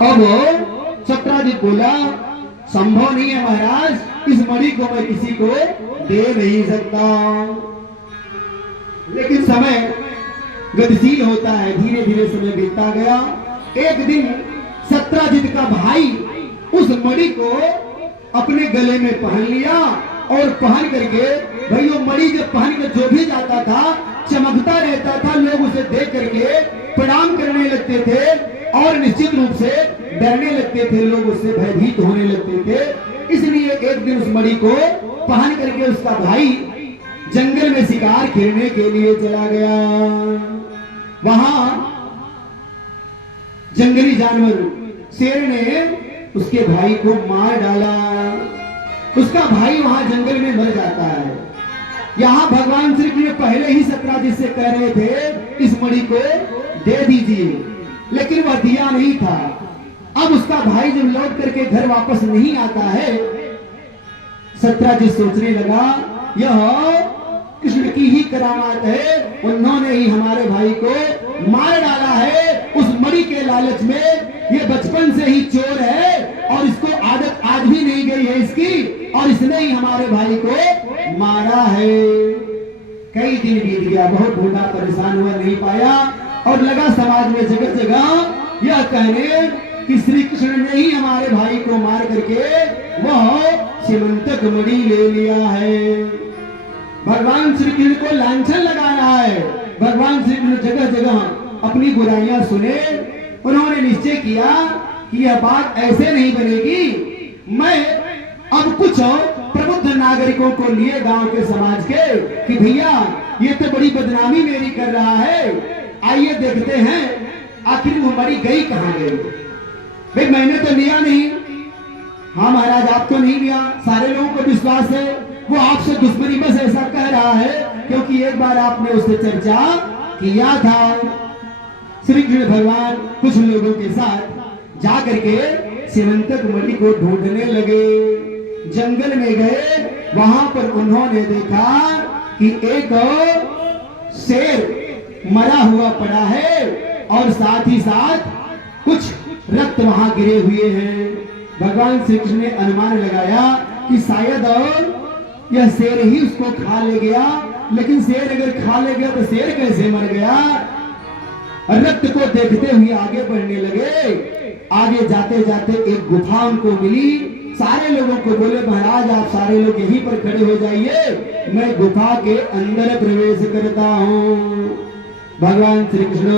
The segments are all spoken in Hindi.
अब सत्राजित बोला, संभव नहीं है महाराज, इस मणि को मैं किसी को दे नहीं सकता। लेकिन समय गतिशील होता है, धीरे धीरे समय बीतता गया। एक दिन सत्राजित का भाई उस मणि को अपने गले में पहन लिया और पहन करके, भाई वो मणि जब पहन कर जो भी जाता था चमकता रहता था, लोग उसे देख करके प्रणाम करने लगते थे और निश्चित रूप से डरने लगते थे, लोग उससे भयभीत होने लगते थे। इसलिए एक दिन उस मणि को पहन करके उसका भाई जंगल में शिकार खेलने के लिए चला गया। वहां जंगली जानवर शेर ने उसके भाई को मार डाला। उसका भाई वहां जंगल में मर जाता है। यहाँ भगवान श्री कृष्ण पहले ही सत्राजित से कह रहे थे इस मणि को दे दीजिए, लेकिन वह दिया नहीं था। अब उसका भाई जब लौट करके घर वापस नहीं आता है, सत्राजित सोचने लगा यह कृष्ण की ही करामात है, उन्होंने ही हमारे भाई को मार डाला है उस मणि के लालच में। ये बचपन से ही चोर है और इसको आदत आज भी नहीं गई है इसकी, और इसने ही हमारे भाई को मारा है। कई दिन बीत गया, बहुत ढूंढा, परेशान हुआ, नहीं पाया, और लगा समाज में जगह जगह यह कहने कि श्री कृष्ण ने ही हमारे भाई को मार करके वह सीमंतक मणि ले लिया है। भगवान श्री कृष्ण को लांछन लगा रहा है। भगवान श्री कृष्ण जगह जगह अपनी बुराइयां सुने। उन्होंने निश्चय किया कि यह बात ऐसे नहीं बनेगी। मैं अब कुछ प्रबुद्ध नागरिकों को लिए गांव के समाज के कि भैया ये तो बड़ी बदनामी मेरी कर रहा है, आइए देखते हैं आखिर वो मणि गई कहां गई। भाई मैंने तो लिया नहीं। हाँ महाराज आप तो नहीं लिया, सारे लोगों को विश्वास है वो आपसे दुश्मनी बस ऐसा कह रहा है क्योंकि एक बार आपने उससे चर्चा किया था। श्री कृष्ण भगवान कुछ लोगों के साथ जा करके सीमंतक मणि को ढूंढने लगे। जंगल में गए, वहां पर उन्होंने देखा कि एक शेर मरा हुआ पड़ा है और साथ ही साथ कुछ रक्त वहां गिरे हुए हैं। भगवान श्री कृष्ण ने अनुमान लगाया कि शायद यह शेर ही उसको खा ले गया, लेकिन शेर अगर खा ले गया तो शेर कैसे मर गया। रक्त को देखते हुए आगे बढ़ने लगे। आगे जाते जाते एक गुफा उनको मिली। सारे लोगों को बोले महाराज आप सारे लोग यहीं पर खड़े हो जाइए, मैं गुफा के अंदर प्रवेश करता हूँ। भगवान श्री कृष्ण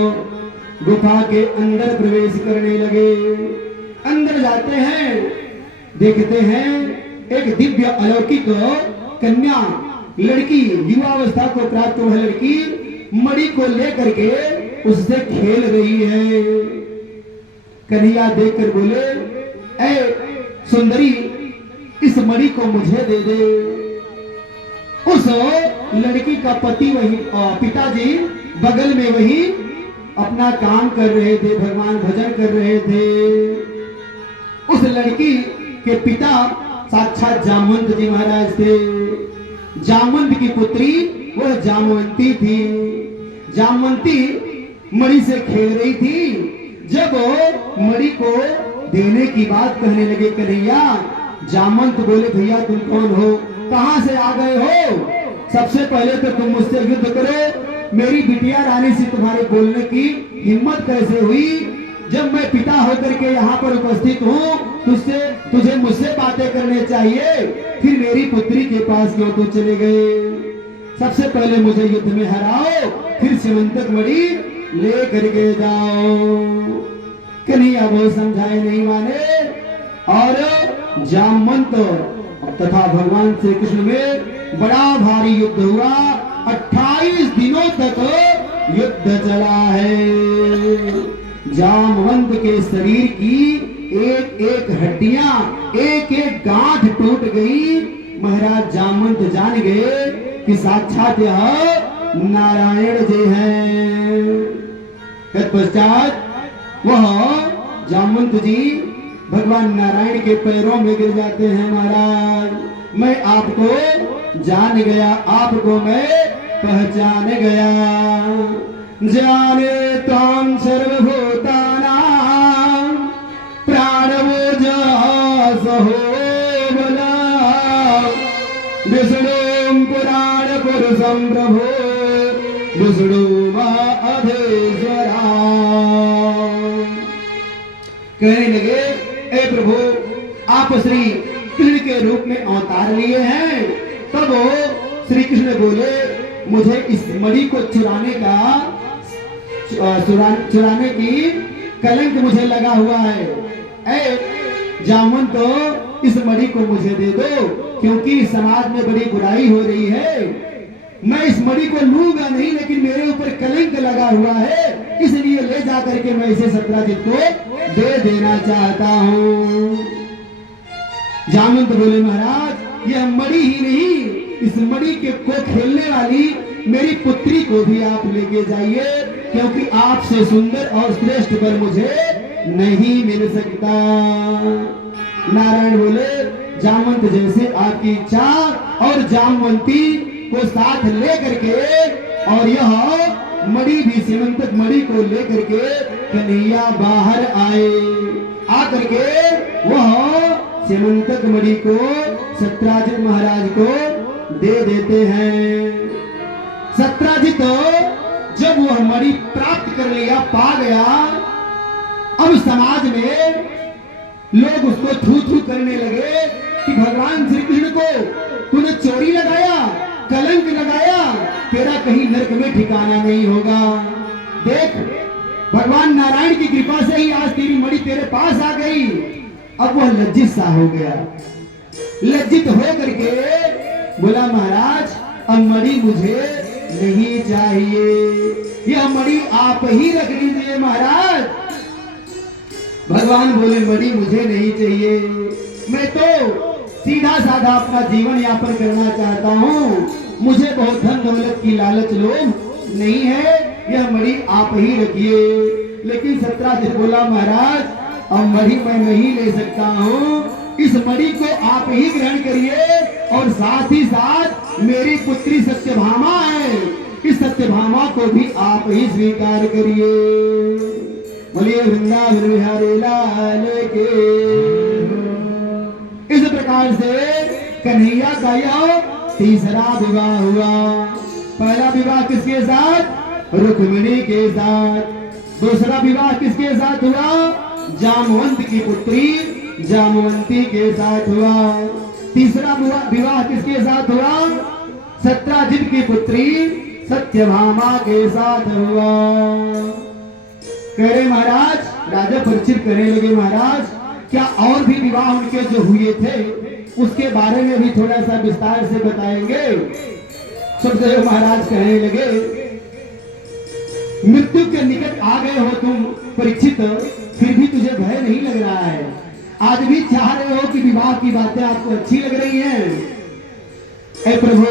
गुफा के अंदर प्रवेश करने लगे। अंदर जाते हैं, देखते हैं एक दिव्य अलौकिक कन्या लड़की, युवावस्था को प्राप्त वह लड़की मणि को लेकर के उससे खेल रही है। कन्हैया देखकर बोले ऐ सुंदरी इस मणि को मुझे दे दे। उस लड़की का पति वही पिताजी बगल में वही अपना काम कर रहे थे, भगवान भजन कर रहे थे। उस लड़की के पिता साक्षात जामवंत जी महाराज थे। जामवंत की पुत्री वह जामवंती थी। जामवंती मणि से खेल रही थी। जब मणि को देने की बात कहने लगे कन्हैया, जामवंत बोले भैया तुम कौन हो, कहां से आ गए हो? सबसे पहले तो तुम मुझसे युद्ध करो। मेरी बिटिया रानी से तुम्हारे बोलने की हिम्मत कैसे हुई? जब मैं पिता होकर के यहाँ पर उपस्थित हूँ तुझे मुझसे बातें करने चाहिए, फिर मेरी पुत्री के पास क्यों तो चले गए? सबसे पहले मुझे युद्ध में हराओ, फिर सीमंतक मणि ले करके जाओ। कन्हैया बहुत समझाए नहीं माने और जामवंत तथा भगवान श्री कृष्ण में बड़ा भारी युद्ध हुआ। 28 दिनों तक युद्ध चला है। जामवंत के शरीर की एक एक हड्डियां, एक एक गांठ टूट गई। महाराज जामवंत जान गए कि साक्षात यह नारायण जी हैं। तत्पश्चात वह जामवंत जी भगवान नारायण के पैरों में गिर जाते हैं। महाराज मैं आपको जान गया, आपको मैं पहचान गया। जाने त्वां सर्वभूतानां कहो बोला विष्णु पुराण पुरुषम प्रभो विष्णु मधेश्वरा। कहने लगे ए प्रभु आप श्री कृष्ण के रूप में अवतार लिए हैं। तब श्री कृष्ण बोले मुझे इस मणि को चुराने की कलंक मुझे लगा हुआ है। ऐ जामुन तो इस मणि को मुझे दे दो, क्योंकि समाज में बड़ी बुराई हो रही है। मैं इस मणि को लूंगा नहीं, लेकिन मेरे ऊपर कलंक लगा हुआ है, इसलिए ले जा करके मैं इसे सत्राजित को दे देना चाहता हूँ। जामवंत बोले महाराज यह मणि ही नहीं, इस मणि के को खेलने वाली मेरी पुत्री को भी आप लेके जाइए, क्योंकि आपसे सुंदर और श्रेष्ठ वर मुझे नहीं मिल सकता। नारायण बोले जामवंत जैसे आपकी इच्छा, और जामवंती को साथ ले करके और यह मणि भी सीमंतक मणि को लेकर के कन्हैया बाहर आए। आकर के वह सीमंतक मणि को सत्राजित महाराज को दे देते हैं। सत्राजित जब वह मणि प्राप्त कर लिया, पा गया, अब समाज में लोग उसको थू थू करने लगे कि भगवान श्री कृष्ण को तूने चोरी लगाया, कलंक लगाया, तेरा कहीं नरक में ठिकाना नहीं होगा। देख भगवान नारायण की कृपा से ही आज तेरी मणि तेरे पास आ गई। अब वह लज्जित सा हो गया। लज्जित हो करके बोला महाराज अब मणि मुझे नहीं चाहिए, यह मणि आप ही रख लीजिए महाराज। भगवान बोले मणि मुझे नहीं चाहिए, मैं तो सीधा साधा अपना जीवन यापन करना चाहता हूँ, मुझे बहुत धन दौलत की लालच लोभ नहीं है, यह मणि आप ही रखिए। लेकिन सत्राजित बोला महाराज अब मणि मैं नहीं ले सकता हूँ, इस मणि को आप ही ग्रहण करिए, और साथ ही साथ मेरी पुत्री सत्यभामा है, इस सत्यभामा को भी आप ही स्वीकार करिए। बोलिए वृंदावन बिहारी लाल के। इस प्रकार से कन्हैया का यह तीसरा विवाह हुआ। पहला विवाह किसके साथ? रुक्मिणी के साथ। दूसरा विवाह किसके साथ हुआ? जामवंत की पुत्री जामवंती के साथ हुआ। तीसरा विवाह किसके साथ हुआ? सत्राजित की पुत्री सत्यभामा के साथ हुआ। कह रहे महाराज, राजा परीक्षित कहने लगे महाराज क्या और भी विवाह उनके जो हुए थे उसके बारे में भी थोड़ा सा विस्तार से बताएंगे? सुखदेव महाराज कहने लगे मृत्यु के निकट आ गए हो तुम परीक्षित, फिर भी तुझे भय नहीं लग रहा है? आज भी चाह रहे हो कि विवाह की बातें आपको अच्छी लग रही हैं? ऐ प्रभु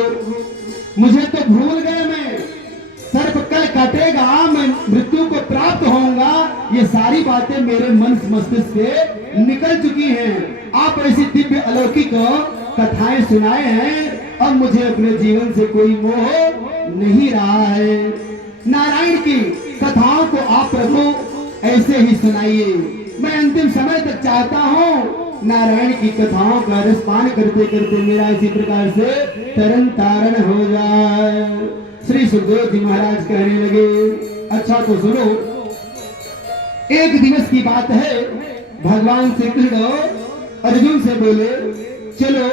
मुझे तो भूल गए, मैं सर्प कल काटेगा, मैं मृत्यु को प्राप्त होऊंगा, ये सारी बातें मेरे मन मस्तिष्क से निकल चुकी हैं। आप ऐसी दिव्य अलौकिक कथाएं सुनाए हैं, अब मुझे अपने जीवन से कोई मोह नहीं रहा है। नारायण की कथाओं को आप प्रभु ऐसे ही सुनाइए। मैं अंतिम समय तक चाहता हूँ नारायण की कथाओं का रसपान करते करते मेरा इसी प्रकार से तरन तारण हो जाए। श्री सुखदेव जी महाराज कहने लगे अच्छा तो सुनो, एक दिवस की बात है, भगवान श्री कृष्ण अर्जुन से बोले चलो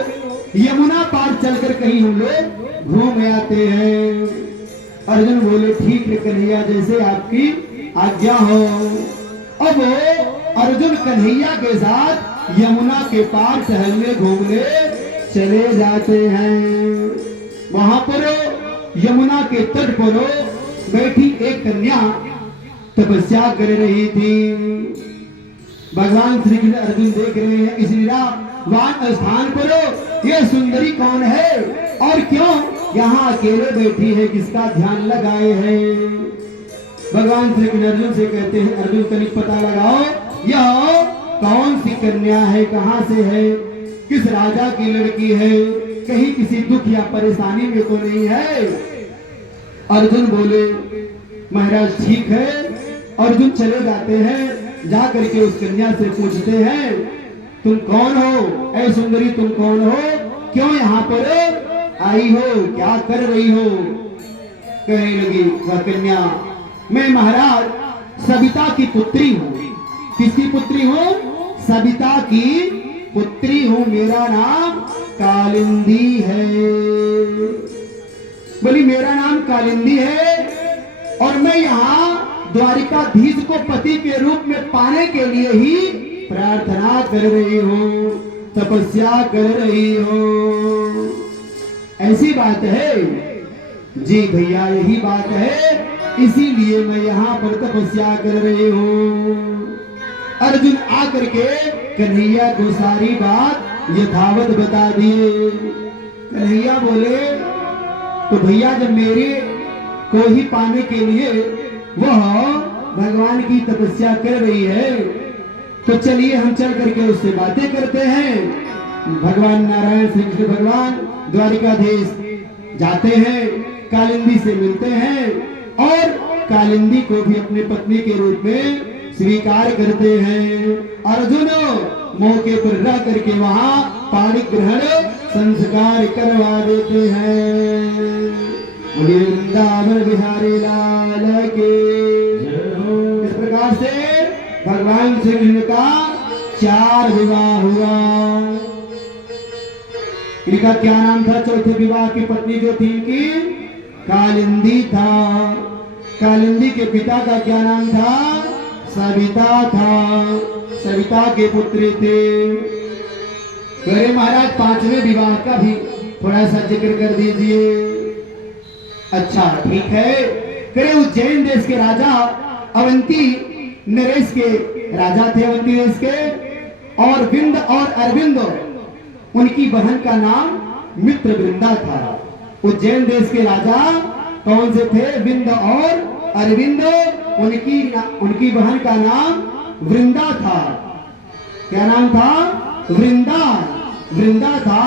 यमुना पार चलकर कहीं हम लोग घूम आते हैं। अर्जुन बोले ठीक है कन्हैया, जैसे आपकी आज्ञा हो। अब अर्जुन कन्हैया के साथ यमुना के पार टहलने घूमने चले जाते हैं। वहां पर यमुना के तट पर बैठी एक कन्या तपस्या कर रही थी। भगवान श्री कृष्ण अर्जुन देख रहे हैं इस निरावान स्थान पर यह सुंदरी कौन है और क्यों यहाँ अकेले बैठी है, किसका ध्यान लगाए हैं? भगवान श्री कृष्ण अर्जुन से कहते हैं अर्जुन तनिक पता लगाओ यह कौन सी कन्या है, कहाँ से है, किस राजा की लड़की है, कहीं किसी दुख या परेशानी में तो नहीं है? अर्जुन बोले महाराज ठीक है। अर्जुन चले जाते हैं, जा करके उस कन्या से पूछते हैं तुम कौन हो? ऐ सुंदरी तुम कौन हो? क्यों यहाँ पर आई हो? क्या कर रही हो? कहने लगी वह कन्या, मैं महाराज सविता की पुत्री हूँ। किसकी पुत्री हूँ? सविता की पुत्री हूँ। मेरा नाम कालिंदी है। बोली मेरा नाम कालिंदी है और मैं यहाँ द्वारिकाधीश को पति के रूप में पाने के लिए ही प्रार्थना कर रही हूँ, तपस्या कर रही हूँ। ऐसी बात है? जी भैया यही बात है, इसीलिए मैं यहाँ पर तपस्या कर रही हूँ। अर्जुन आकर के कन्हैया को सारी बात यथावत बता दिए। कन्हैया बोले तो भैया जब मेरे को ही पाने के लिए वह भगवान की तपस्या कर रही है तो चलिए हम चल करके उससे बातें करते हैं। भगवान नारायण श्री कृष्ण भगवान द्वारिकाधीश जाते हैं, कालिंदी से मिलते हैं और कालिंदी को भी अपने पत्नी के रूप में स्वीकार करते हैं। अर्जुन मौके पर रह करके वहां पाणी ग्रहण संस्कार करवा देते हैं। वृंदावन बिहारी लाल के। इस प्रकार से भगवान श्री कृष्ण का 4 विवाह हुआ। इनका क्या नाम था? चौथे विवाह की पत्नी जो थी इनकी कालिंदी था। कालिंदी के पिता का क्या नाम था? सविता था। सविता के पुत्री थे। अरे महाराज 5वें विवाह का भी थोड़ा सा जिक्र कर दीजिए। अच्छा ठीक है। करे उज्जैन देश के राजा अवंती नरेश के राजा थे, अवंती देश के, और विंद और अरविंद उनकी बहन का नाम मित्र वृंदा था। उज्जैन देश के राजा कौन से थे? विंद और अरविंद। उनकी बहन का नाम वृंदा था। क्या नाम था? वृंदा था।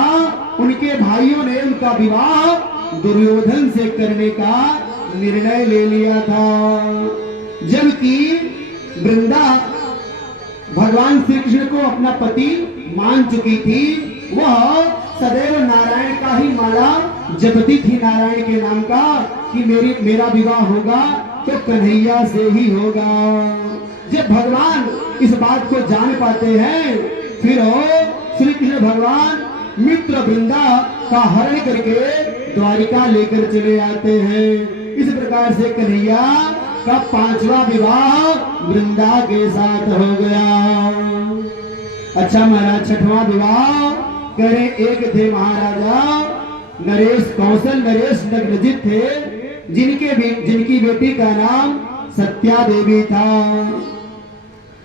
उनके भाइयों ने उनका विवाह दुर्योधन से करने का निर्णय ले लिया था। जबकि वृंदा भगवान श्री कृष्ण को अपना पति मान चुकी थी, वह सदैव नारायण का ही माला जपती थी, नारायण के नाम का, कि मेरा विवाह होगा तो कन्हैया से ही होगा। जब भगवान इस बात को जान पाते हैं फिर श्री कृष्ण भगवान मित्र वृंदा का हरण करके द्वारिका लेकर चले आते हैं। इस प्रकार से कन्हैया का 5वां विवाह वृंदा के साथ हो गया। अच्छा महाराज 6वां विवाह करे। एक थे महाराजा नरेश, कौशल नरेश नग्नजित थे, जिनकी बेटी का नाम सत्या देवी था।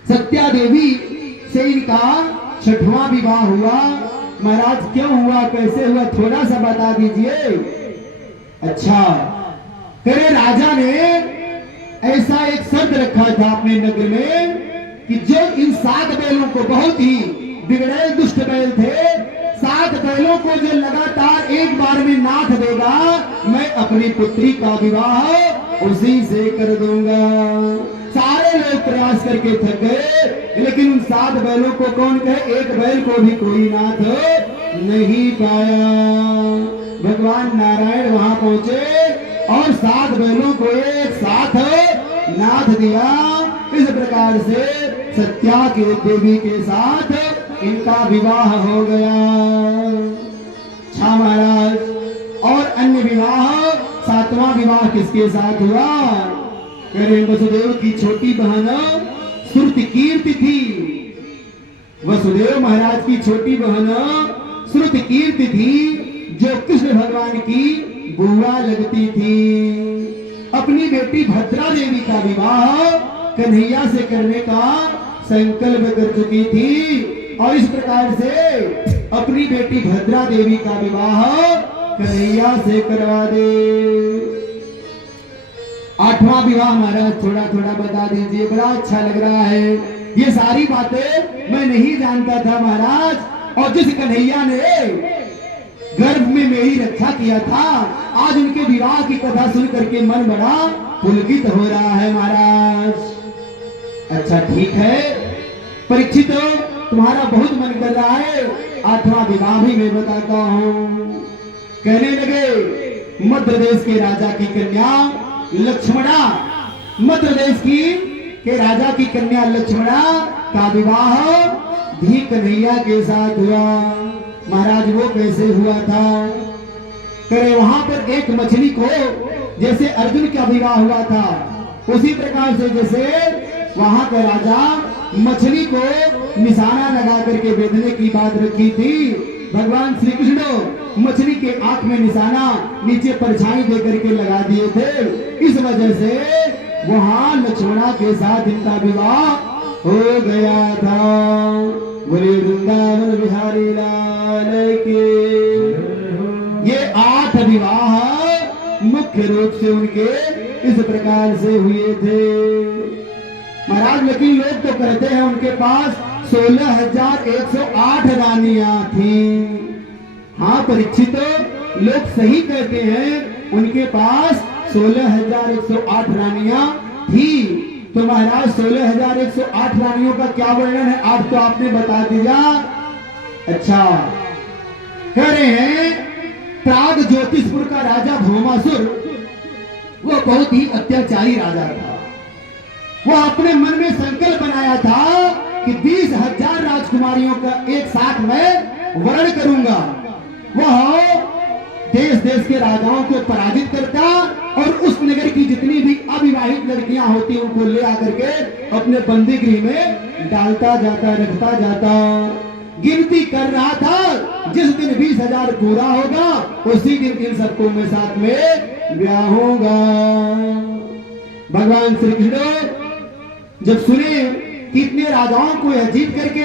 सत्या देवी से इनका 6वां विवाह हुआ। महाराज क्यों हुआ, कैसे हुआ, थोड़ा सा बता दीजिए। अच्छा तेरे राजा ने ऐसा एक शर्त रखा था अपने नगर में कि जो इन 7 बैलों को, बहुत ही बिगड़े दुष्ट बैल थे, 7 बैलों को जो लगातार एक बार में नाथ देगा, मैं अपनी पुत्री का विवाह उसी से कर दूंगा। सारे लोग प्रयास करके थक गए, लेकिन उन 7 बैलों को कौन कहे, एक बैल को भी कोई नाथ नहीं पाया। भगवान नारायण वहां पहुंचे और 7 बैलों को एक साथ नाथ दिया। इस प्रकार से सत्या के देवी के साथ इनका विवाह हो गया। अच्छा महाराज, और अन्य विवाह 7वां विवाह किसके साथ हुआ? वसुदेव की छोटी बहन श्रुतकीर्ति थी। वसुदेव महाराज की छोटी बहन श्रुतकीर्ति थी, जो कृष्ण भगवान की बुआ लगती थी। अपनी बेटी भद्रा देवी का विवाह कन्हैया से करने का संकल्प कर चुकी थी और इस प्रकार से अपनी बेटी भद्रा देवी का विवाह कन्हैया से करवा दे। 8वां विवाह महाराज थोड़ा थोड़ा बता दीजिए, बड़ा अच्छा लग रहा है। ये सारी बातें मैं नहीं जानता था महाराज, और जिस कन्हैया ने गर्भ में मेरी रक्षा किया था, आज उनके विवाह की कथा सुन करके मन बड़ा पुलकित हो रहा है महाराज। अच्छा ठीक है परीक्षित, तुम्हारा बहुत मन कर रहा है, 8वां विवाह भी मैं बताता हूँ। कहने लगे मध्य देश के राजा की कन्या लक्ष्मणा, मध्य देश के राजा की कन्या लक्ष्मणा का विवाह भी कन्हैया के साथ हुआ। महाराज वो कैसे हुआ था? करे वहां पर एक मछली को जैसे अर्जुन का विवाह हुआ था, उसी प्रकार से जैसे वहां का राजा मछली को निशाना लगा करके बेचने की बात रखी थी, भगवान श्री कृष्ण मछली के आंख में निशाना नीचे परछाई दे करके लगा दिए थे। इस वजह से वहां लक्ष्मणा के साथ इनका विवाह हो गया था। बोले वृंदावन बिहारी लाल के। ये 8 विवाह मुख्य रूप से उनके इस प्रकार से हुए थे। महाराज लेकिन लोग तो कहते हैं उनके पास 16,108 रानियां थी। हाँ परीक्षित, लोग सही कहते हैं उनके पास 16,108 रानियां थी। तो महाराज 16,108 रानियों का क्या वर्णन है, आज तो आपने बता दिया। अच्छा, कह रहे हैं प्राग ज्योतिषपुर का राजा भौमासुर, वो बहुत ही अत्याचारी राजा था। वो अपने मन में संकल्प बनाया था कि 20,000 राजकुमारियों का एक साथ मैं वर्ण करूंगा। वह देश देश के राजाओं को पराजित करता और उस नगर की जितनी भी अविवाहित लड़कियां होती उनको ले आकर के अपने बंदी गृह में डालता जाता, रखता जाता। गिनती कर रहा था, जिस दिन 20,000 पूरा होगा उसी दिन इन सबको मैं साथ में ब्याहूंगा। भगवान श्री कृष्ण जब सुने कि इतने राजाओं को यह जीत करके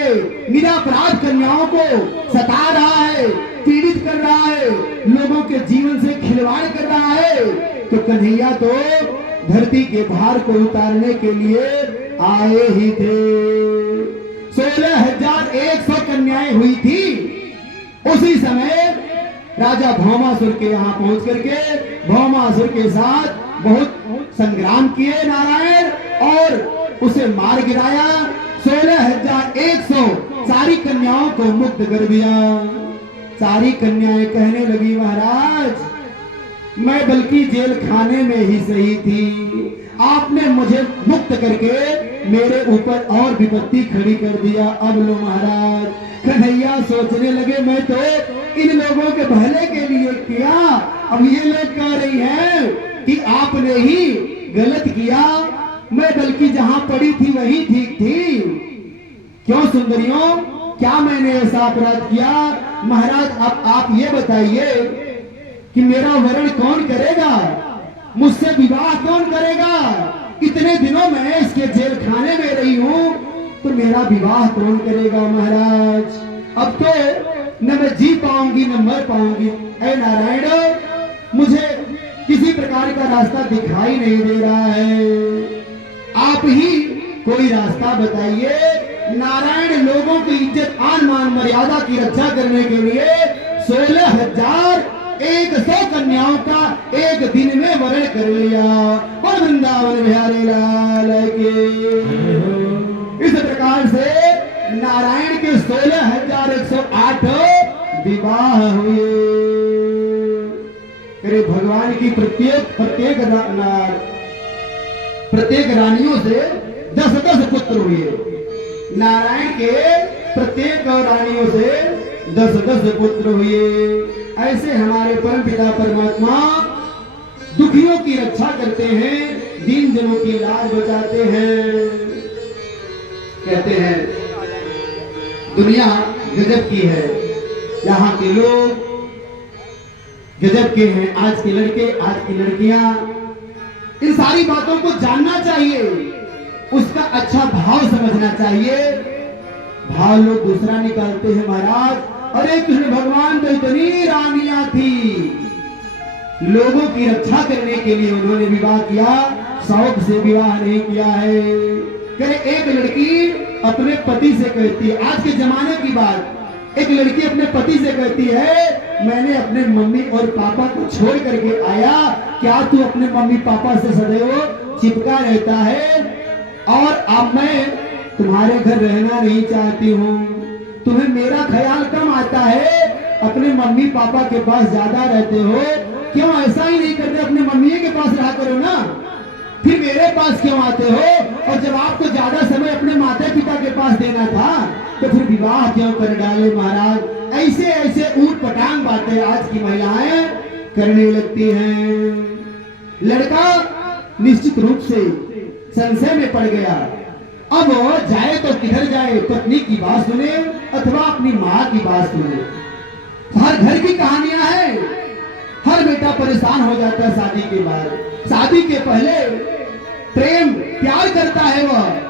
निरपराध कन्याओं को सता रहा है, पीड़ित कर रहा है, लोगों के जीवन से खिलवाड़ कर रहा है, तो कन्हैया तो धरती के भार को उतारने के लिए आए ही थे। 16,100 कन्याएं हुई थी। उसी समय राजा भौमासुर के यहाँ पहुंच करके भौमासुर के साथ बहुत संग्राम किए नारायण और उसे मार गिराया। 16,100 सारी कन्याओं को मुक्त कर दिया। सारी कन्याएं कहने लगी महाराज मैं बल्कि जेल खाने में ही सही थी, आपने मुझे मुक्त करके मेरे ऊपर और विपत्ति खड़ी कर दिया। अब लो महाराज। कन्हैया सोचने लगे मैं तो इन लोगों के भले के लिए किया, अब ये लोग कह रही हैं कि आपने ही गलत किया, मैं बल्कि जहां पड़ी थी वही ठीक थी। क्यों सुंदरियों, क्या मैंने ऐसा अपराध किया? महाराज अब आप ये बताइए कि मेरा वरण कौन करेगा, मुझसे विवाह कौन करेगा? इतने दिनों में इसके जेल खाने में रही हूं तो मेरा विवाह कौन करेगा? महाराज अब तो न मैं जी पाऊंगी न मर पाऊंगी। ऐ नारायण, मुझे किसी प्रकार का रास्ता दिखाई नहीं दे रहा है, आप ही कोई रास्ता बताइए। नारायण लोगों की इज्जत आन मान मर्यादा की रक्षा करने के लिए 16,100 कन्याओं का एक दिन में वरण कर लिया। और वृंदावन बिहारी लाल के। इस प्रकार से नारायण के 16,108 विवाह हुए। अरे भगवान की प्रत्येक रानियों से 10-10 पुत्र हुए। नारायण के प्रत्येक रानियों से 10-10 पुत्र हुए। ऐसे हमारे परम पिता परमात्मा दुखियों की रक्षा करते हैं, दीन जनों की लाज बचाते हैं। कहते हैं दुनिया गजब की है, यहाँ के लोग गजब के हैं, आज के लड़के आज की लड़कियां। इन सारी बातों को जानना चाहिए, उसका अच्छा भाव समझना चाहिए। भाव लोग दूसरा निकालते हैं महाराज, अरे कृष्ण भगवान तो इतनी रानियां थी, लोगों की रक्षा करने के लिए उन्होंने विवाह किया, शौक से विवाह नहीं किया है। करे एक लड़की अपने पति से कहती है, आज के जमाने की बात, एक लड़की अपने पति से कहती है मैंने अपने मम्मी और पापा को छोड़ करके आया, क्या तू अपने मम्मी पापा से सदैव चिपका रहता है? और अब मैं तुम्हारे घर रहना नहीं चाहती हूँ, तुम्हें मेरा ख्याल कम आता है, अपने मम्मी पापा के पास ज्यादा रहते हो, क्यों ऐसा ही नहीं करते, अपने मम्मी के पास रहा करो ना, फिर मेरे पास क्यों आते हो? और जब आपको ज्यादा समय अपने माता पिता के पास देना था तो फिर विवाह क्यों कर डाले महाराज? ऐसे ऐसे ऊट पटांग बातें आज की महिलाएं करने लगती हैं। लड़का निश्चित रूप से संशय में पड़ गया। अब जाए तो किधर जाए, पत्नी की बात सुने अथवा अपनी माँ की बात सुने? हर घर की कहानियां हैं, हर बेटा परेशान हो जाता है शादी के बाद। शादी के पहले प्रेम प्यार करता है, वह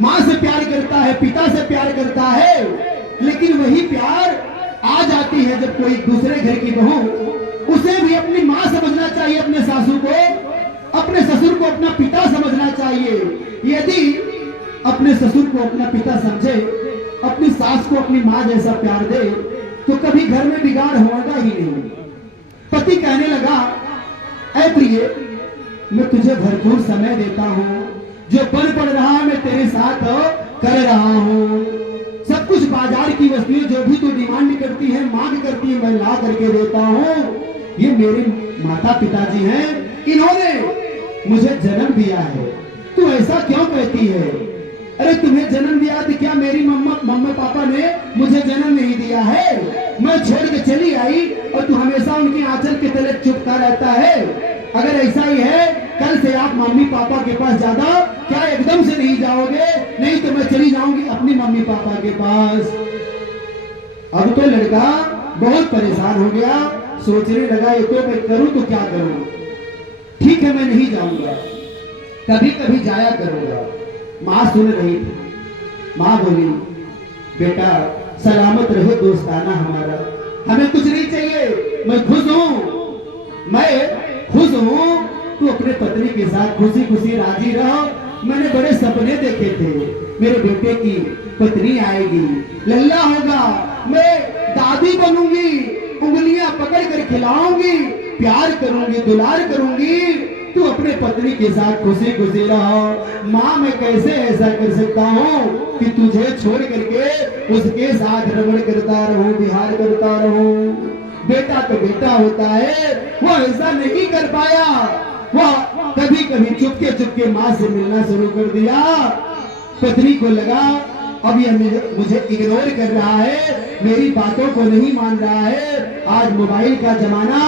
माँ से प्यार करता है, पिता से प्यार करता है, लेकिन वही प्यार आ जाती है जब कोई दूसरे घर की बहू, उसे भी अपनी माँ समझना चाहिए, अपने सासू को, अपने ससुर को अपना पिता समझना चाहिए। यदि अपने ससुर को अपना पिता समझे, अपनी सास को अपनी माँ जैसा प्यार दे, तो कभी घर में बिगाड़ होगा ही नहीं। पति कहने लगा, ऐ प्रिय, मैं तुझे भरपूर समय देता हूँ, जो बन पड़ रहा है मैं तेरे साथ कर रहा हूँ, सब कुछ बाजार की वस्तुएं जो भी तू डिमांड करती है, मांग करती है, मैं ला करके देता हूँ। ये मेरे माता पिताजी हैं, इन्होंने मुझे जन्म दिया है, तू ऐसा क्यों कहती है? अरे तुम्हें जन्म दिया तो क्या मेरी मम्मी पापा ने मुझे जन्म नहीं दिया है? मैं छोड़ के चली आई और तू हमेशा उनकी आंचल के तले चुपका रहता है। अगर ऐसा ही है, कल से आप मम्मी पापा के पास ज्यादा क्या एकदम से नहीं जाओगे? नहीं तो मैं चली जाऊंगी अपनी मम्मी पापा के पास। अब तो लड़का बहुत परेशान हो गया, सोचने लगा ये तो मैं करूं तो क्या करूं? ठीक है, मैं नहीं जाऊंगा, कभी कभी जाया करूंगा। माँ सुन रही थी। माँ बोली, बेटा सलामत रहो दोस्ताना हमारा, हमें कुछ नहीं चाहिए, मैं खुश हूँ, मैं खुश हूँ, तू अपने पत्नी के साथ खुशी खुशी राजी रहो। मैंने बड़े सपने देखे थे, मेरे बेटे की पत्नी आएगी, लल्ला होगा, मैं दादी बनूंगी, उंगलियां पकड़ कर खिलाऊंगी, प्यार करूंगी, दुलार करूंगी, तू अपने पत्नी के साथ खुशी खुशी रहो। माँ मैं कैसे ऐसा कर सकता हूँ कि तुझे छोड़ करके उसके साथ रमण करता रहूं, विहार करता रहूं? बेटा तो बेटा होता है, वो ऐसा नहीं कर पाया, वो कभी कभी चुपके चुपके माँ से मिलना शुरू कर दिया। पत्नी को लगा अब ये मुझे इग्नोर कर रहा है, मेरी बातों को नहीं मान रहा है। आज मोबाइल का जमाना,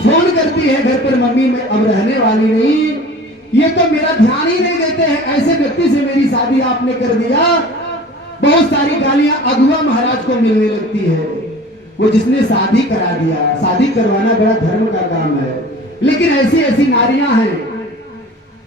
फोन करती है घर पर, मम्मी मैं अब रहने वाली नहीं, ये तो मेरा ध्यान ही नहीं देते हैं, ऐसे व्यक्ति से मेरी शादी आपने कर दिया। बहुत सारी गालियां अगुआ महाराज को मिलने लगती है, वो जिसने शादी करा दिया। शादी करवाना बड़ा धर्म का काम है, लेकिन ऐसी ऐसी नारियां हैं,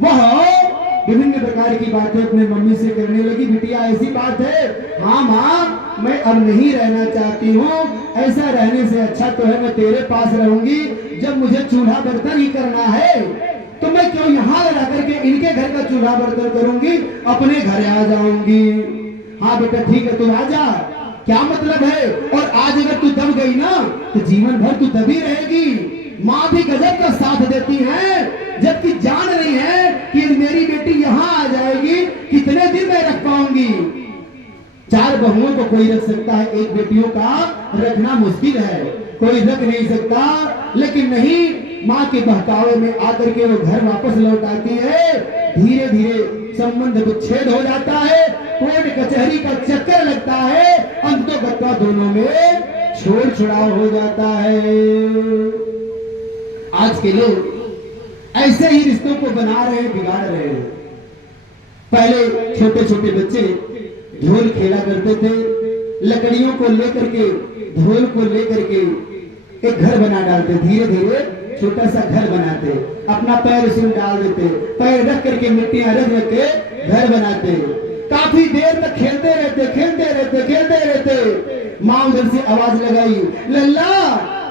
वह विभिन्न प्रकार की बातें अपने मम्मी से करने लगी। बिटिया ऐसी बात है, हाँ माँ मैं अब नहीं रहना चाहती हूँ, ऐसा रहने से अच्छा तो है मैं तेरे पास रहूंगी। जब मुझे चूल्हा बर्तन ही करना है तो मैं क्यों यहाँ रह करके इनके घर का चूल्हा बर्तन करूंगी, अपने घर आ जाऊंगी। हाँ बेटा ठीक है, तू आ जा, क्या मतलब है? और आज अगर तू दब गई ना तो जीवन भर तू दबी रहेगी। माँ भी गजब का साथ देती है, जबकि जान रही है कि मेरी बेटी यहाँ आ जाएगी, कितने दिन मैं रख पाऊंगी? 4 बहुओं को कोई रख सकता है, एक बेटियों का रखना मुश्किल है, कोई रख नहीं सकता। लेकिन नहीं, माँ के बहकावे में आकर के वो घर वापस लौट आती है। धीरे धीरे संबंध विच्छेद हो जाता है, कोर्ट कचहरी का चक्कर लगता है, अंततः दोनों में छोड़ छुड़ाव हो जाता है। आज के लोग ऐसे ही रिश्तों को बना रहे हैं, बिगाड़ रहे हैं। पहले छोटे छोटे बच्चे ढोल खेला करते थे, लकड़ियों को लेकर के, ढोल को लेकर के एक घर बना डालते, धीरे धीरे छोटा सा घर बनाते, अपना पैर उसमें डाल देते, पैर रख करके मिट्टियां रख रख के घर बनाते। काफी देर तक खेलते रहते, खेलते रहते, खेलते रहते। माँ उधर से आवाज लगाई, लल्ला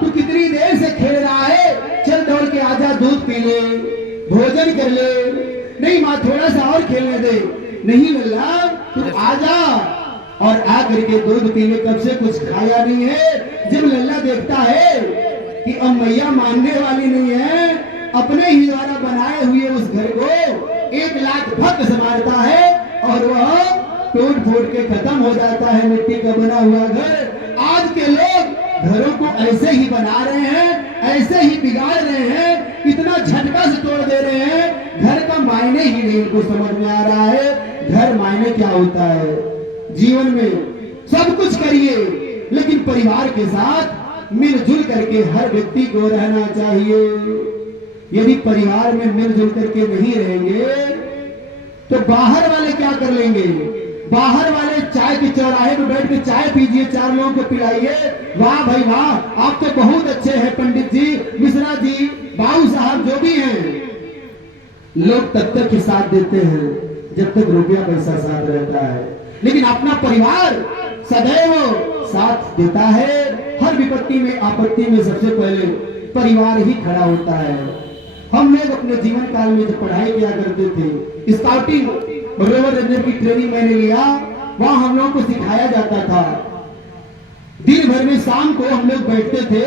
तू कितनी देर से खेल रहा है, चल दौड़ के आजा, दूध पी ले, भोजन कर ले। नहीं माँ थोड़ा सा और खेलने दे। नहीं लल्ला तू आजा, और आकर के दूध पीने, कब से कुछ खाया नहीं है। जब लल्ला देखता है कि अब मैया मानने वाली नहीं है, अपने ही द्वारा बनाए हुए उस घर को 1 लाख भक्त से मारता है और वह टूट फूट के खत्म हो जाता है मिट्टी का बना हुआ घर। आज के लोग घरों को ऐसे ही बना रहे हैं, ऐसे ही बिगाड़ रहे हैं, इतना झटका से तोड़ दे रहे हैं, घर का मायने ही नहीं उनको समझ में आ रहा है। घर मायने क्या होता है? जीवन में सब कुछ करिए, लेकिन परिवार के साथ मिलजुल करके हर व्यक्ति को रहना चाहिए। यदि परिवार में मिलजुल करके नहीं रहेंगे तो बाहर वाले क्या कर लेंगे? बाहर वाले चाय के चौराहे में बैठ के चाय पीजिए, 4 लोगों को पिलाइए, वाह भाई वाह आप तो बहुत अच्छे हैं पंडित जी, मिश्रा जी, बाबू साहब, जो भी हैं। लोग तब तक ही साथ देते हैं जब तक रुपया पैसा साथ रहता है, लेकिन अपना परिवार सदैव साथ देता है। हर विपत्ति में, आपत्ति में सबसे पहले परिवार ही खड़ा होता है। हम लोग अपने जीवन काल में जब पढ़ाई किया करते थे, स्काउटिंग रोवर रेंजर की ट्रेनिंग मैंने लिया, वहां हम लोगों को सिखाया जाता था। दिन भर में शाम को हम लोग बैठते थे,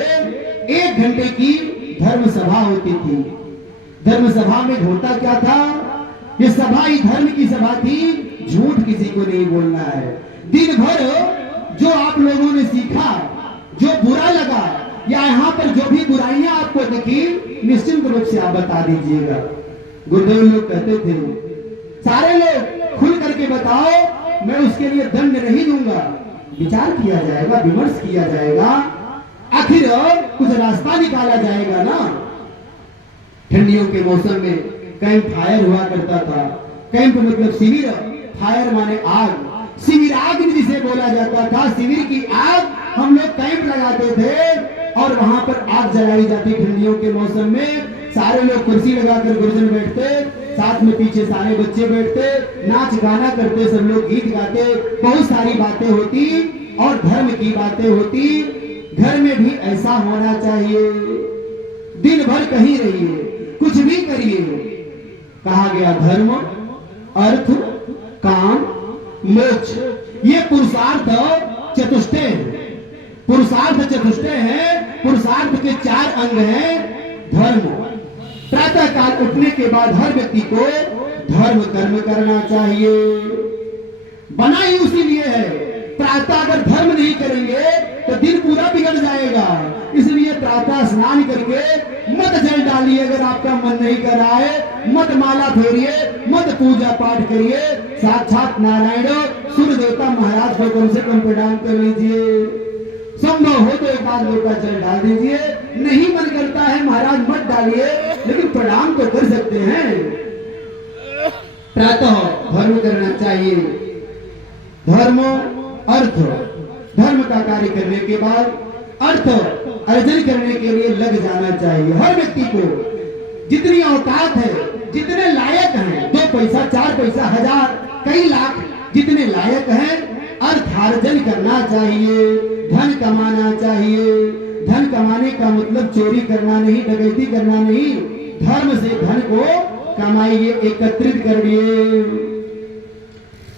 1 घंटे की धर्म सभा होती थी। धर्म सभा में होता क्या था? ये सभा ही धर्म की सभा थी, झूठ किसी को नहीं बोलना है। दिन भर जो आप लोगों ने सीखा, जो बुरा लगा या यहाँ पर जो भी बुराइयां आपको दिखी, निश्चिंत रूप से आप बता दीजिएगा। गुरुदेव लोग कहते थे, सारे लोग खुल करके बताओ, मैं उसके लिए दंड नहीं दूंगा, विचार किया जाएगा, विमर्श किया जाएगा, आखिर कुछ रास्ता निकाला जाएगा ना। ठंडियों के मौसम में कैंप फायर हुआ करता था। कैंप मतलब शिविर, फायर माने आग, शिविर आग जिसे बोला जाता था। शिविर की आग हम लोग कैंप लगाते थे और वहां पर आग जलाई जाती। ठंडियों के मौसम में सारे लोग कुर्सी लगाकर गुरुजन बैठते, साथ में पीछे सारे बच्चे बैठते, नाच गाना करते, सब लोग गीत गाते, बहुत सारी बातें होती और धर्म की बातें होती। घर में भी ऐसा होना चाहिए। दिन भर कहीं रहिए, कुछ भी करिए, कहा गया धर्म, अर्थ, काम, मोक्ष, ये पुरुषार्थ चतुष्टय है। पुरुषार्थ चतुष्टय है। पुरुषार्थ के 4 अंग हैं। धर्म, प्रातः काल उठने के बाद हर व्यक्ति को धर्म कर्म करना चाहिए। बना ही उसी लिए है। प्रातः अगर धर्म नहीं करेंगे तो दिन पूरा बिगड़ जाएगा। इसलिए प्रातः स्नान करके मत जल डालिए अगर आपका मन नहीं कर रहा है, मत माला फेरिए, मत पूजा पाठ करिए, साक्षात नारायण सूर्य देवता महाराज को कम से कम प्रणाम कर लीजिए। संभव हो तो 1 आध लोटा जल डाल दीजिए, नहीं मन करता है महाराज मत डालिए, लेकिन प्रणाम तो कर सकते हैं। प्रातः धर्म करना चाहिए। धर्म, अर्थ, धर्म का कार्य करने के बाद अर्थ अर्जन करने के लिए लग जाना चाहिए। हर व्यक्ति को जितनी औकात है, जितने लायक हैं, 2 पैसा, 4 पैसा, 1000, कई लाख, जितने लायक हैं, अर्थार्जन करना चाहिए, धन कमाना चाहिए। धन कमाने का मतलब चोरी करना नहीं, डकैती करना नहीं, धर्म से धन को कमाइए, एकत्रित करिए।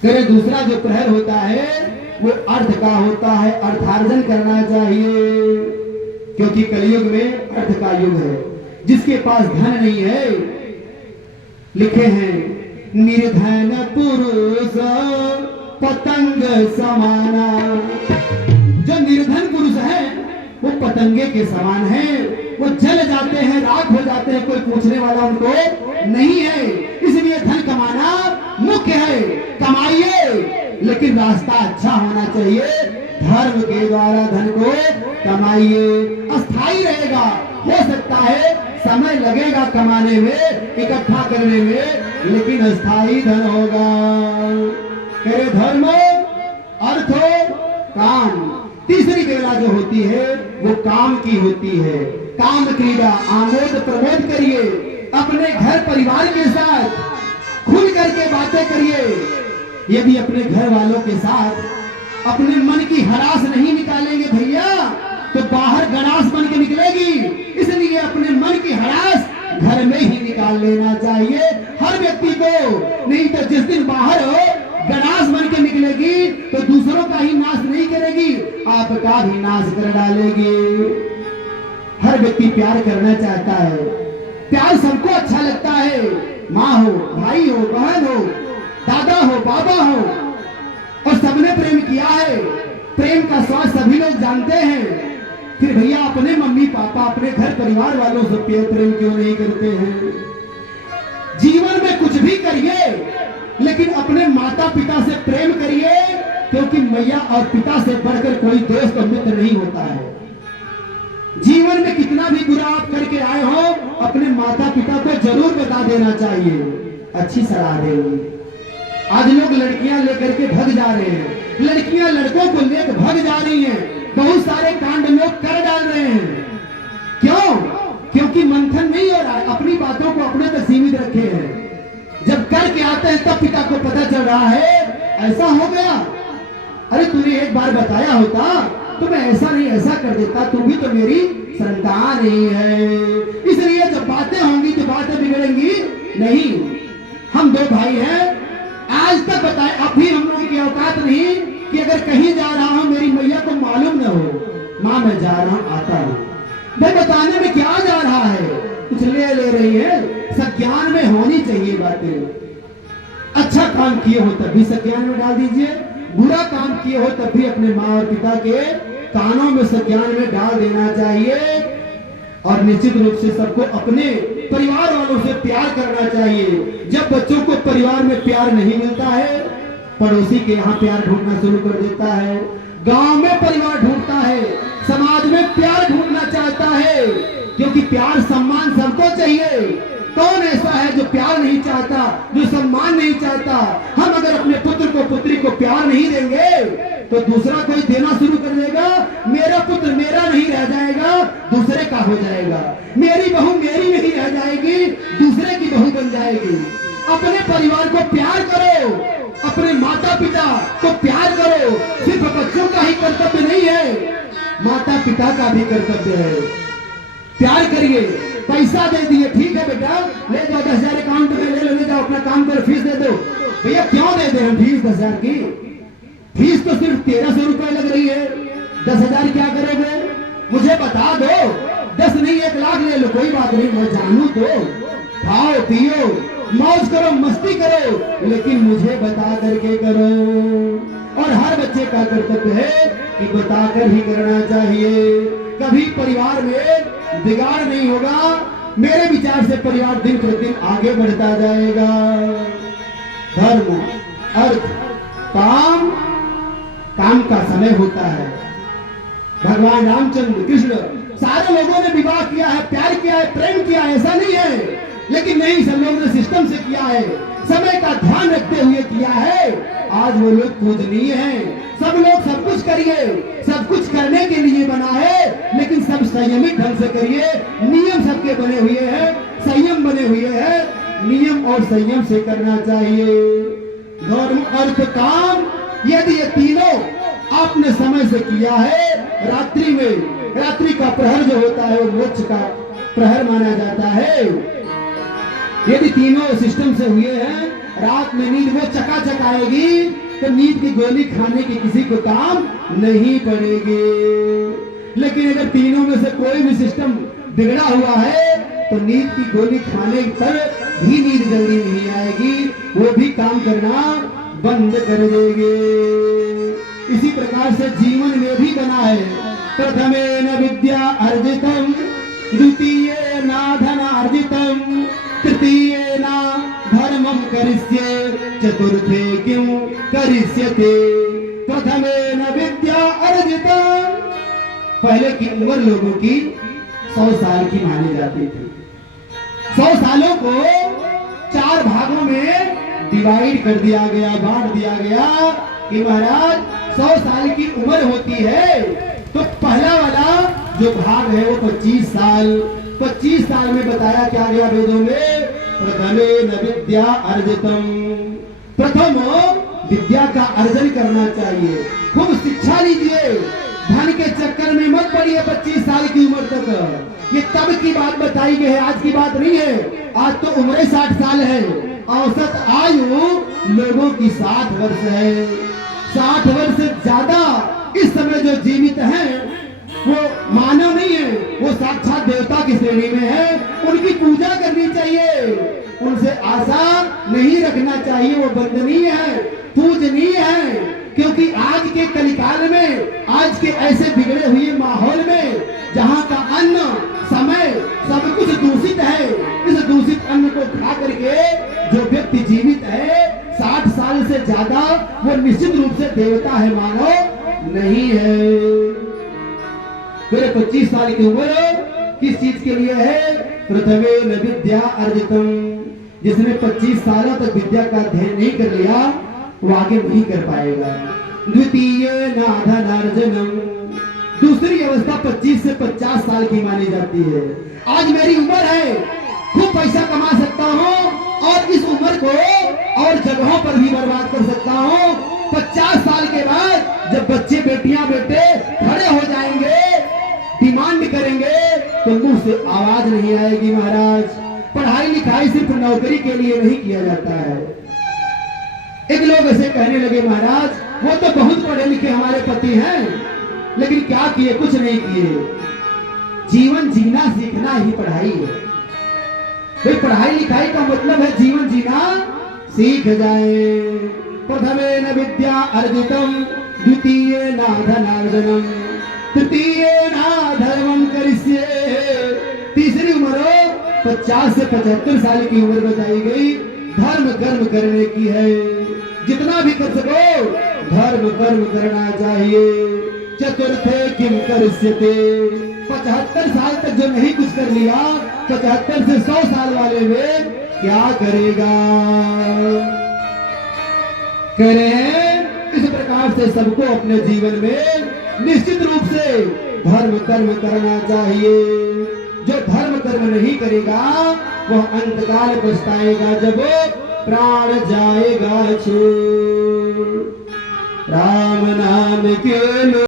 फिर दूसरा जो प्रहर होता है वो अर्थ का होता है, अर्थार्जन करना चाहिए, क्योंकि कलयुग में अर्थ का युग है। जिसके पास धन नहीं है, लिखे हैं निर्धन पुरुष पतंग समाना। जो निर्धन पुरुष है वो पतंगे के समान है, वो जल जाते हैं, राख हो जाते हैं, कोई पूछने वाला उनको नहीं है। इसलिए धन कमाना मुख्य है, कमाइए, लेकिन रास्ता अच्छा होना चाहिए। धर्म के द्वारा धन को कमाइए, अस्थाई रहेगा। हो सकता है समय लगेगा कमाने में, इकट्ठा करने में, लेकिन अस्थाई धन होगा। तेरे धर्म, अर्थ, काम। तीसरी बेला जो होती है वो काम की होती है। काम क्रीड़ा, आमोद प्रमोद करिए, अपने घर परिवार के साथ खुल करके बातें करिए। यदि अपने घर वालों के साथ अपने मन की हरास नहीं निकालेंगे भैया, तो बाहर गणास बन के निकलेगी। इसलिए अपने मन की हरास घर में ही निकाल लेना चाहिए हर व्यक्ति को, नहीं तो जिस दिन बाहर हो गणास बन के निकलेगी तो दूसरों का ही नाश नहीं करेगी, आपका भी नाश कर डालेगी। हर व्यक्ति प्यार करना चाहता है, प्यार सबको अच्छा लगता है। माँ हो, भाई हो, बहन हो, दादा हो, बाबा हो, और सबने प्रेम किया है। प्रेम का स्वाद सभी लोग जानते हैं। फिर भैया अपने मम्मी पापा, अपने घर परिवार वालों से प्रेम क्यों नहीं करते हैं? जीवन में कुछ भी करिए, लेकिन अपने माता पिता से प्रेम करिए, क्योंकि मैया और पिता से बढ़कर कोई दोस्त और मित्र नहीं होता है। जीवन में कितना भी बुरा आप करके आए हो, अपने माता पिता को जरूर बता देना चाहिए, अच्छी सलाह देंगे। आज लोग लड़कियां लेकर के भग जा रहे हैं, लड़कियां लड़कों को लेकर भग जा रही हैं, बहुत सारे कांड लोग कर डाल रहे हैं। क्यों? क्योंकि मंथन नहीं हो रहा है, अपनी बातों को अपने तक सीमित रखे हैं। जब करके आते हैं तब पिता को पता चल रहा है ऐसा हो गया। अरे तूने एक बार बताया होता तो मैं ऐसा नहीं ऐसा कर देता, तू भी तो मेरी संतान ही है। इसलिए जब बातें होंगी तो बातें बिगड़ेंगी नहीं। हम दो भाई हैं, आज तक बताए अब भी हम लोगों की औकात नहीं कि अगर कहीं जा रहा हूं मेरी मैया को मालूम न हो, मां मैं जा रहा हूं आता हूं। भाई बताने में क्या जा रहा है, कुछ ले रही है। संज्ञान में होनी चाहिए बातें। अच्छा काम किए हो तब भी संज्ञान में डाल दीजिए, बुरा काम किए हो तब भी अपने माँ और पिता के कानों में संज्ञान में डाल देना चाहिए। और निश्चित रूप से सबको अपने परिवार वालों से प्यार करना चाहिए। जब बच्चों को परिवार में प्यार नहीं मिलता है, पड़ोसी के यहाँ प्यार ढूंढना शुरू कर देता है, गांव में परिवार ढूंढता है, समाज में प्यार ढूंढना चाहता है, क्योंकि प्यार सम्मान सबको चाहिए। कौन ऐसा है जो प्यार नहीं चाहता, जो सम्मान नहीं चाहता? हम अगर अपने पुत्र को पुत्री को प्यार नहीं देंगे तो दूसरा कोई देना शुरू कर देगा। मेरा पुत्र मेरा नहीं रह जाएगा, दूसरे का हो जाएगा। मेरी बहू मेरी नहीं रह जाएगी, दूसरे की बहू बन जाएगी। अपने परिवार को प्यार करो, अपने माता पिता को प्यार करो। सिर्फ बच्चों का ही कर्तव्य नहीं है, माता पिता का भी कर्तव्य है। प्यार करिए। पैसा दे दिए, ठीक है बेटा ले जाओ, 10,000 अकाउंट में ले जाओ, अपना काम करो, फीस दे दो। भैया क्यों दे दे हम फीस 10,000 की? फीस तो सिर्फ 1300 रुपए लग रही है, 10,000 क्या करोगे? मुझे बता दो, 10 नहीं 1 लाख ले लो, कोई बात नहीं, मैं जानू तो। खाओ पियो मौज करो मस्ती करो, लेकिन मुझे बता करके करो। और हर बच्चे का कर्तव्य है कि बताकर ही करना चाहिए। कभी परिवार में बिगाड़ नहीं होगा। मेरे विचार से परिवार दिन प्रतिदिन आगे बढ़ता जाएगा। धर्म अर्थ काम, काम का समय होता है। भगवान रामचंद्र कृष्ण सारे लोगों ने विवाह किया है, प्यार किया है, प्रेम किया है, ऐसा नहीं है। लेकिन नहीं, सब लोगों ने सिस्टम से किया है, समय का ध्यान रखते हुए किया है। आज वो लोग पूजनीय हैं। सब लोग सब कुछ करिए, सब कुछ करने के लिए बना है, लेकिन सब संयमित ढंग से करिए। नियम सबके बने हुए हैं, संयम बने हुए हैं, नियम और संयम से करना चाहिए। धर्म अर्थ काम, यदि ये तीनों आपने समय से किया है, रात्रि में, रात्रि का प्रहर जो होता है वो मोक्ष का प्रहर माना जाता है। यदि तीनों सिस्टम से हुए हैं, रात में नींद वो चकाचक आएगी, तो नींद की गोली खाने की किसी को काम नहीं पड़ेगी। लेकिन अगर तीनों में से कोई भी सिस्टम बिगड़ा हुआ है, तो नींद की गोली खाने पर भी नींद जल्दी नहीं आएगी, वो भी काम करना बंद कर देंगे। इसी प्रकार से जीवन में भी बना है, प्रथमेन विद्या अर्जितम, द्वितीय ना धनार्जितम, तृतीय ना धर्मम करिष्ये, चतुर्थे क्यों करिष्यते। प्रथमेन विद्या अर्जितम, पहले की उम्र लोगों की 100 साल की मानी जाती थी। 100 सालों को 4 भागों में डिवाइड कर दिया गया, बांट दिया गया कि महाराज 100 साल की उम्र होती है तो पहला वाला जो भाग है वो 25 साल। 25 साल में बताया क्या गया वेदों में, प्रथमेन विद्या अर्जितम, प्रथम विद्या का अर्जन करना चाहिए। खूब शिक्षा लीजिए, धन के चक्कर में मत पड़िए। 25 साल की उम्र तक ये तब की बात बताई गई है, आज की बात नहीं है। आज तो उम्र 60 साल है, औसत आयु लोगों की 60 वर्ष है। 60 वर्ष से ज्यादा इस समय जो जीवित हैं वो मानव नहीं है, वो साक्षात देवता की श्रेणी में है। उनकी पूजा करनी चाहिए, उनसे आशा नहीं रखना चाहिए। वो वंदनीय है, पूजनीय है, क्योंकि आज के कलिकाल में, आज के ऐसे बिगड़े हुए माहौल में, जहाँ का अन्न, समय सब कुछ दूषित है, इस दूषित अन्न को खा करके जो व्यक्ति जीवित है 60 साल से ज्यादा, वो निश्चित रूप से देवता है, मानव नहीं है। फिर 25 साल की उम्र किस चीज के लिए है? प्रथमे न विद्या अर्जितम। जिसने 25 सालों तक विद्या का अध्ययन नहीं कर लिया, वो आगे नहीं कर पाएगा। द्वितीय न धनार्जनम। दूसरी अवस्था 25 से 50 साल की मानी जाती है। आज मेरी उम्र है, खूब पैसा कमा सकता हूँ और इस उम्र को और जगहों पर भी बर्बाद कर सकता हूँ। 50 साल के बाद जब बच्चे बेटियां बेटे खड़े हो जाएंगे, डिमांड करेंगे, तो मुंह से आवाज नहीं आएगी। महाराज, पढ़ाई लिखाई सिर्फ नौकरी के लिए नहीं किया जाता है। एक लोग ऐसे कहने लगे, महाराज वो तो बहुत पढ़े लिखे हमारे पति हैं, लेकिन क्या किए? कुछ नहीं किए। जीवन जीना सीखना ही पढ़ाई है। भाई पढ़ाई लिखाई का मतलब है जीवन जीना सीख जाए। प्रथमे न विद्या अर्जितम, द्वितीय न धनार्जनम, तृतीय न धर्मम करिष्ये। तीसरी उम्र 50 से 75 साल की उम्र बताई गई, धर्म कर्म करने की है। जितना भी कर सको धर्म कर्म करना चाहिए। चतुर्थे किम करिष्यते। 75 साल तक जो नहीं कुछ कर लिया, 75 से 100 साल वाले में क्या करेगा? करें इस प्रकार से सबको अपने जीवन में निश्चित रूप से धर्म कर्म करना चाहिए। जो धर्म कर्म नहीं करेगा वह अंतकाल पछताएगा, जब प्राण जाएगा छोड़। राम नाम के